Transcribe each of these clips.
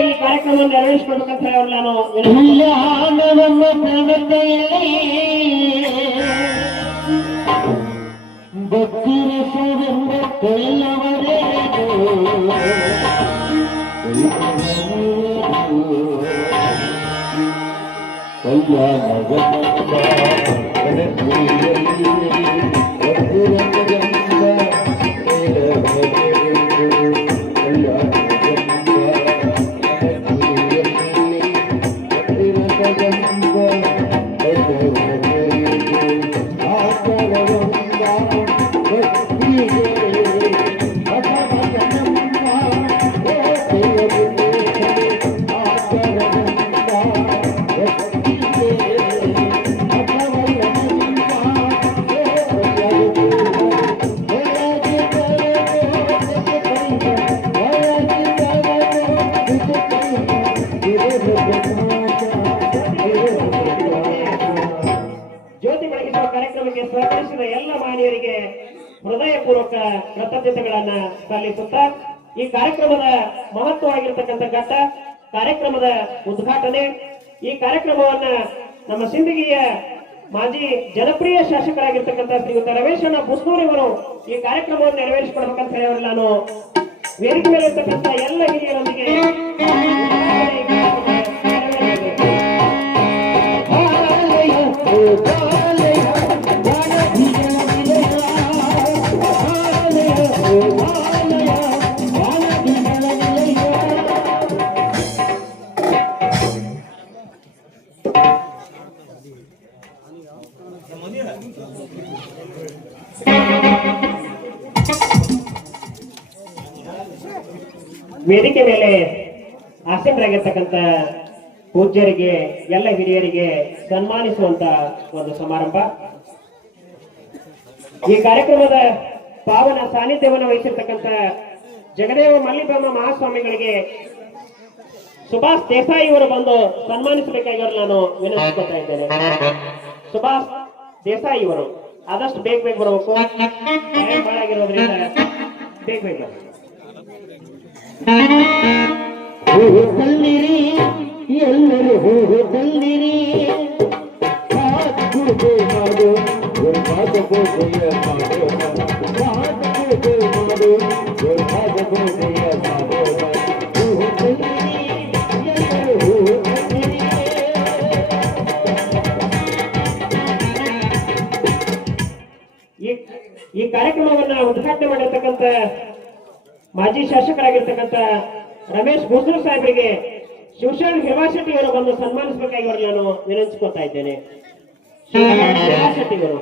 ಈ ಕಾರ್ಯಕ್ರಮವನ್ನು ನೆರವೇರಿಸಿಕೊಡ್ಬೇಕಂತ ಹೇಳಿ ನಾನು ಜ್ಯೋತಿ ಬೆಳಗಿಸುವ ಕಾರ್ಯಕ್ರಮಕ್ಕೆ ಸಹಕರಿಸಿದ ಎಲ್ಲ ಮಾನ್ಯರಿಗೆ ಹೃದಯಪೂರ್ವಕ ಕೃತಜ್ಞತೆಗಳನ್ನ ಸಲ್ಲಿಸುತ್ತಾ ಈ ಕಾರ್ಯಕ್ರಮದ ಮಹತ್ವವಾಗಿರ್ತಕ್ಕಂಥ ಘಟ್ಟ ಕಾರ್ಯಕ್ರಮದ ಉದ್ಘಾಟನೆ. ಈ ಕಾರ್ಯಕ್ರಮವನ್ನ ನಮ್ಮ ಸಿಂದಗಿಯ ಮಾಜಿ ಜನಪ್ರಿಯ ಶಾಸಕರಾಗಿರ್ತಕ್ಕಂಥ ಶ್ರೀಯುತ ರಮೇಶಣ್ಣ ಬುಸ್ನೂರ್ ಇವರು ಈ ಕಾರ್ಯಕ್ರಮವನ್ನು ನೆರವೇರಿಸಿಕೊಡ್ಬೇಕಂತ ಹೇಳಿ ನಾನು ವೇದಿಕೆ ಮೇಲೆ ಇರ್ತಕ್ಕಂಥ ಎಲ್ಲ ಹಿರಿಯರೊಂದಿಗೆ ವೇದಿಕೆ ಮೇಲೆ ಆಸೀನರಾಗಿರ್ತಕ್ಕಂಥ ಪೂಜ್ಯರಿಗೆ ಎಲ್ಲ ಹಿರಿಯರಿಗೆ ಸನ್ಮಾನಿಸುವಂತ ಒಂದು ಸಮಾರಂಭ. ಈ ಕಾರ್ಯಕ್ರಮದ ಪಾವನ ಸಾನ್ನಿಧ್ಯವನ್ನು ವಹಿಸಿರ್ತಕ್ಕಂಥ ಜಗದೇವ ಮಲ್ಲಿಬಮ್ಮ ಮಹಾಸ್ವಾಮಿಗಳಿಗೆ ಸುಭಾಷ್ ದೇಸಾಯಿ ಅವರು ಬಂದು ಸನ್ಮಾನಿಸಬೇಕಾಗಿ ನಾನು ವಿನಂತಿಸ್ಕೊತಾ ಇದ್ದೇನೆ. ಸುಭಾಷ್ ದೇಸಾಯಿ ಅವರು ಆದಷ್ಟು ಬೇಗ ಬರಬೇಕು, ಬಾಳಾಗಿರೋದ್ರಿಂದ ಬೇಗ ಬರಬೇಕು. ಹೋಗಲ್ಲಿರಿ ಎಲ್ಲರೂ ಹೋಗಲ್ಲಿರಿ ಮಾಡು ಈ ಕಾರ್ಯಕ್ರಮವನ್ನ ಉದ್ಘಾಟನೆ ಮಾಡಿರ್ತಕ್ಕಂಥ ಮಾಜಿ ಶಾಸಕರಾಗಿರ್ತಕ್ಕಂಥ ರಮೇಶ್ ಬುಸ್ನೂರ್ ಸಾಹೇಬರಿಗೆ ಶಿವಶರಣ ಹಿರವಾಶೆಟ್ಟಿ ಅವರು ಬಂದು ಸನ್ಮಾನಿಸಬೇಕಾಗಿ ಅವರು ನಾನು ವಿನಂತಿಸ್ಕೊತಾ ಇದ್ದೇನೆ. ಹಿರವಾಶೆಟ್ಟಿ ಅವರು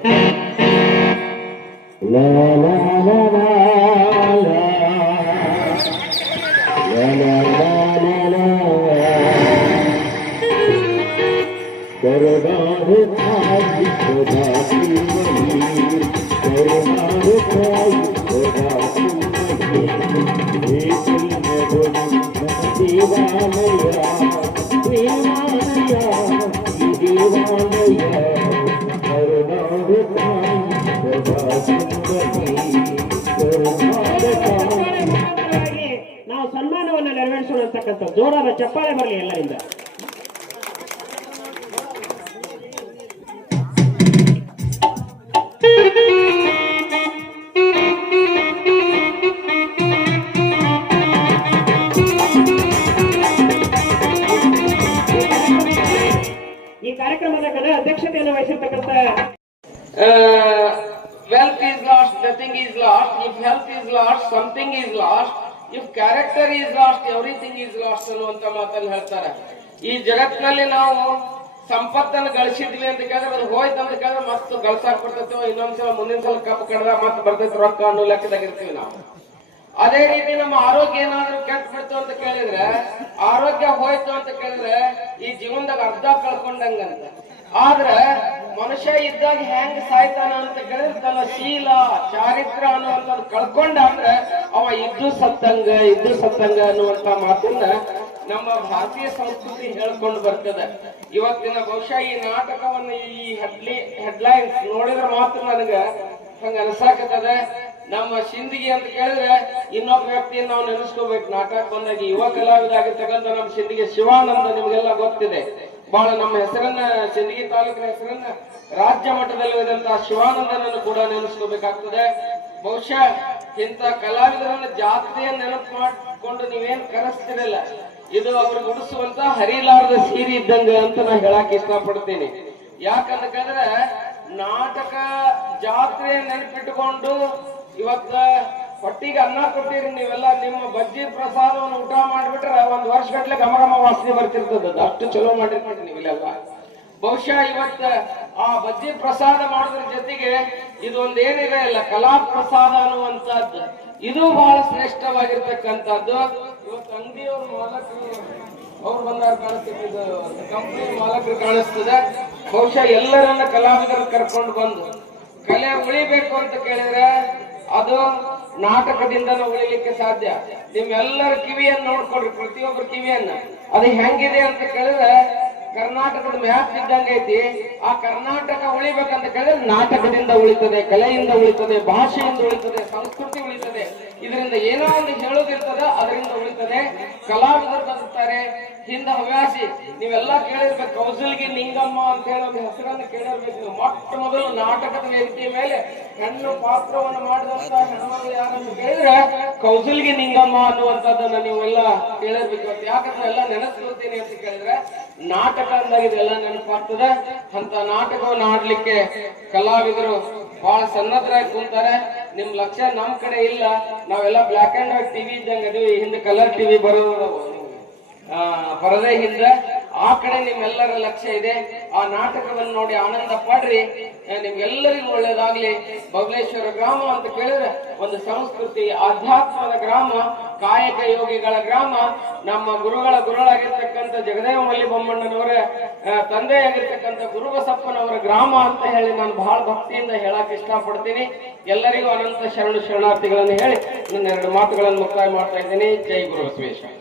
ನಾವು ಸನ್ಮಾನವನ್ನು ನೆರವೇರಿಸೋಣ ಅಂತಕ್ಕಂಥ ಜೋರಾದ ಚಪ್ಪಾಳೆ ಬರಲಿ ಎಲ್ಲರಿಂದ. ಈ ಕಾರ್ಯಕ್ರಮದ ಅಧ್ಯಕ್ಷತೆಯನ್ನು ವಹಿಸಿರ್ತಕ್ಕಂಥ wealth is lost, nothing is lost. If health is lost, something is lost. If character is lost, everything is lost ಅನ್ನುವಂತ ಮಾತನ್ನು ಹೇಳ್ತಾರೆ. ಈ ಜಗತ್ತಿನಲ್ಲಿ ನಾವು ಸಂಪತ್ತನ್ನು ಗಳಿಸಿದ್ವಿ ಅಂತ ಕೇಳಿದ್ರೆ ಅದು ಹೋಯ್ತು ಅಂತ ಕೇಳಿದ್ರೆ ಮತ್ತೆ ಗಳಿಸಾಕ್ ಬರ್ತೈತೋ ಇನ್ನೊಂದ್ಸಲ ಮುಂದಿನ ಸಲ ಕಪ್ಪು ಕಡ್ದ ಮತ್ತೆ ಬರ್ತೈತೆ ರೊಕ್ಕ ಅನ್ನೋ ಲೆಕ್ಕದಾಗ ಇರ್ತೀವಿ ನಾವು. ಅದೇ ರೀತಿ ನಮ್ಮ ಆರೋಗ್ಯ ಏನಾದ್ರೂ ಕೆಟ್ಟ ಬಿಡ್ತು ಅಂತ ಕೇಳಿದ್ರೆ, ಆರೋಗ್ಯ ಹೋಯ್ತು ಅಂತ ಕೇಳಿದ್ರೆ ಈ ಜೀವನದಾಗ ಅರ್ಧ ಕಳ್ಕೊಂಡಂಗಂತ. ಆದ್ರೆ ಮನುಷ್ಯ ಇದ್ದಾಗ ಹೆಂಗ್ ಸಾಯ್ತಾನ ಅಂತ ಕೇಳಿದ್ರೆ ತನ್ನ ಶೀಲ ಚಾರಿತ್ರ್ಯ ಅನ್ನುವಂಥದ್ದು ಕಳ್ಕೊಂಡ ಅಂದ್ರೆ ಅವ ಇದ್ದು ಸತ್ತಂಗ ಅನ್ನುವಂತ ಮಾತನ್ನ ನಮ್ಮ ಭಾರತೀಯ ಸಂಸ್ಕೃತಿ ಹೇಳ್ಕೊಂಡು ಬರ್ತದೆ. ಇವತ್ತಿನ ಬಹುಶಃ ಈ ನಾಟಕವನ್ನ ಈ ಹೆಡ್ಲೈನ್ಸ್ ನೋಡಿದ್ರೆ ಮಾತ್ರ ನನಗ ಹಂಗ ಅನ್ಸಾಕತ್ತದ. ನಮ್ಮ ಸಿಂದಗಿ ಅಂತ ಕೇಳಿದ್ರೆ ಇನ್ನೊಬ್ಬ ವ್ಯಕ್ತಿಯನ್ನು ನಾವು ನೆನೆಸ್ಕೋಬೇಕು. ನಾಟಕ ಬಂದಾಗ ಯುವ ಕಲಾವಿದ ಆಗಿರ್ತಕ್ಕಂಥ ನಮ್ಮ ಸಿಂದಗಿ ಶಿವಾನಂದ ನಿಮ್ಗೆಲ್ಲ ಗೊತ್ತಿದೆ. ಬಹಳ ನಮ್ಮ ಹೆಸರನ್ನ ಸಿಂದಗಿ ತಾಲೂಕಿನ ಹೆಸರನ್ನ ರಾಜ್ಯ ಮಟ್ಟದಲ್ಲಿ ಹೋದಂತಹ ಶಿವಾನಂದನನ್ನು ಕೂಡ ನೆನೆಸ್ಕೋಬೇಕಾಗ್ತದೆ. ಬಹುಶಃ ಇಂಥ ಕಲಾವಿದರನ್ನ ಜಾತ್ರೆಯನ್ನು ನೆನಪು ಮಾಡಿಕೊಂಡು ನೀವೇನ್ ಕರೆಸ್ತಿರಲ್ಲ, ಇದು ಅವ್ರಿಗೆ ಉಡಿಸುವಂತ ಹರಿಲಾರದ ಸೀರೆ ಇದ್ದಂಗ ಅಂತ ನಾ ಹೇಳಕ್ ಇಷ್ಟಪಡ್ತೀನಿ. ಯಾಕಂತ ಕೇಳಿದ್ರೆ ನಾಟಕ ಜಾತ್ರೆ ನೆನಪಿಟ್ಟುಕೊಂಡು ಇವತ್ತ ಹೊಟ್ಟಿಗೆ ಅನ್ನ ಕೊಟ್ಟಿರಿ ನೀವೆಲ್ಲ, ನಿಮ್ಮ ಬಜ್ಜಿ ಪ್ರಸಾದವನ್ನು ಊಟ ಮಾಡ್ಬಿಟ್ರೆ ಒಂದ್ ವರ್ಷ ಗಟ್ಲೆ ಘಮ ವಾಸನೆ ಬರ್ತಿರ್ತದ. ಅಷ್ಟು ಚಲೋ ಮಾಡಿರ್ತೀರಿ ನೀವೆಲ್ಲ. ಬಹುಶಃ ಇವತ್ತ ಆ ಬಜ್ಜಿ ಪ್ರಸಾದ ಮಾಡೋದ್ರ ಜೊತೆಗೆ ಇದೊಂದು ಏನಿದೆ ಅಲ್ಲ, ಕಲಾ ಪ್ರಸಾದ ಅನ್ನುವಂಥದ್ದು, ಇದು ಬಹಳ ಶ್ರೇಷ್ಠವಾಗಿರ್ತಕ್ಕಂಥದ್ದು. ಇವತ್ತು ಅಂಗಡಿಯವ್ರ ಮಾಲಕರು ಅವ್ರು ಬಂದಾರ ಕಾಣಿಸ್ತಿದ್ದು, ಕಂಪನಿ ಮಾಲಕರು ಕಾಣಿಸ್ತದೆ. ಬಹುಶಃ ಎಲ್ಲರನ್ನ ಕಲಾವಿದರು ಕರ್ಕೊಂಡು ಬಂದು ಕಲೆ ಉಳಿಬೇಕು ಅಂತ ಕೇಳಿದ್ರೆ ಅದು ನಾಟಕದಿಂದ ಉಳಿಲಿಕ್ಕೆ ಸಾಧ್ಯ. ನಿಮ್ಮೆಲ್ಲರ ಕಿವಿಯನ್ನು ನೋಡ್ಕೊಡ್ರಿ, ಪ್ರತಿಯೊಬ್ಬರ ಕಿವಿಯನ್ನ. ಅದು ಹೆಂಗಿದೆ ಅಂತ ಕೇಳಿದ್ರೆ ಕರ್ನಾಟಕದ ಮ್ಯಾಪ್ ಇದ್ದಂಗೆ ಐತಿ. ಆ ಕರ್ನಾಟಕ ಉಳಿಬೇಕಂತ ಕೇಳಿದ್ರೆ ನಾಟಕದಿಂದ ಉಳಿತದೆ, ಕಲೆಯಿಂದ ಉಳಿತದೆ, ಭಾಷೆಯಿಂದ ಉಳಿತದೆ, ಸಂಸ್ಕೃತಿ ಉಳಿತದೆ. ಇದರಿಂದ ಏನೋ ಒಂದು ಹೇಳೋದಿರ್ತದ, ಅದರಿಂದ ಉಳಿತದೆ. ಕಲಾವಿದರು ಬದುಕ್ತಾರೆ. ಹಿಂದ ಹವ್ಯಾಸಿ ನೀವೆಲ್ಲ ಕೇಳಿರ್ಬೇಕು, ಕೌಸಲ್ಗಿ ನಿಂಗಮ್ಮ ಅಂತ ಹೇಳಿ ಒಂದು ಹೆಸರನ್ನು ಕೇಳಿರ್ಬೇಕು ನೀವು. ಮೊಟ್ಟ ಮೊದಲು ನಾಟಕದ ವೇದಿಕೆಯ ಮೇಲೆ ಹೆಣ್ಣು ಪಾತ್ರವನ್ನು ಮಾಡಿದಂತ ಹೆಣ್ಮಗಳು ಯಾರಂತ ಕೇಳಿದ್ರೆ ಕೌಸಲ್ಗಿ ನಿಂಗಮ್ಮ ಅನ್ನುವಂಥದ್ದನ್ನ ನೀವೆಲ್ಲ ಕೇಳಿರ್ಬೇಕು. ಯಾಕಂದ್ರೆ ಎಲ್ಲ ನೆನೆಸ್ಕೊಳ್ತೀನಿ ಅಂತ ಕೇಳಿದ್ರೆ ನಾಟಕ ಅಂದಾಗ ಇದೆಲ್ಲ ನೆನಪಾಗ್ತದೆ. ಅಂತ ನಾಟಕವನ್ನು ಆಡ್ಲಿಕ್ಕೆ ಕಲಾವಿದರು ಬಹಳ ಸನ್ನದ್ಧರಾಗಿ ಕುಂತಾರೆ. ನಿಮ್ ಲಕ್ಷ್ಯ ನಮ್ ಕಡೆ ಇಲ್ಲ, ನಾವೆಲ್ಲ ಬ್ಲಾಕ್ ಅಂಡ್ ವೈಟ್ ಟಿವಿ ಇದ್ದಂಗೆ ಅದೀವಿ. ಹಿಂದೆ ಕಲರ್ ಟಿವಿ ಬರೋದು ಪರದೆ ಹಿಂದೆ, ಆ ಕಡೆ ನಿಮ್ಮೆಲ್ಲರ ಲಕ್ಷ್ಯ ಇದೆ. ಆ ನಾಟಕವನ್ನು ನೋಡಿ ಆನಂದ ಪಡ್ರಿ. ನಿಮ್ಗೆಲ್ಲರಿಗೂ ಒಳ್ಳೇದಾಗ್ಲಿ. ಬಬಲೇಶ್ವರ ಗ್ರಾಮ ಅಂತ ಕೇಳಿದ್ರೆ ಒಂದು ಸಂಸ್ಕೃತಿ, ಆಧ್ಯಾತ್ಮದ ಗ್ರಾಮ, ಕಾಯಕ ಯೋಗಿಗಳ ಗ್ರಾಮ. ನಮ್ಮ ಗುರುಗಳಾಗಿರ್ತಕ್ಕಂಥ ಜಗದೇವ ಮಲ್ಲಿ ಬೊಮ್ಮಣ್ಣನವರ ತಂದೆಯಾಗಿರ್ತಕ್ಕಂಥ ಗುರುಬಸಪ್ಪನವರ ಗ್ರಾಮ ಅಂತ ಹೇಳಿ ನಾನು ಬಹಳ ಭಕ್ತಿಯಿಂದ ಹೇಳಕ್ ಇಷ್ಟಪಡ್ತೀನಿ. ಎಲ್ಲರಿಗೂ ಅನಂತ ಶರಣಾರ್ಥಿಗಳನ್ನು ಹೇಳಿ ನನ್ನ 2 ಮಾತುಗಳನ್ನು ಮುಕ್ತಾಯ ಮಾಡ್ತಾ ಇದ್ದೀನಿ. ಜೈ ಗುರು ಬಸವೇಶ್ವರ.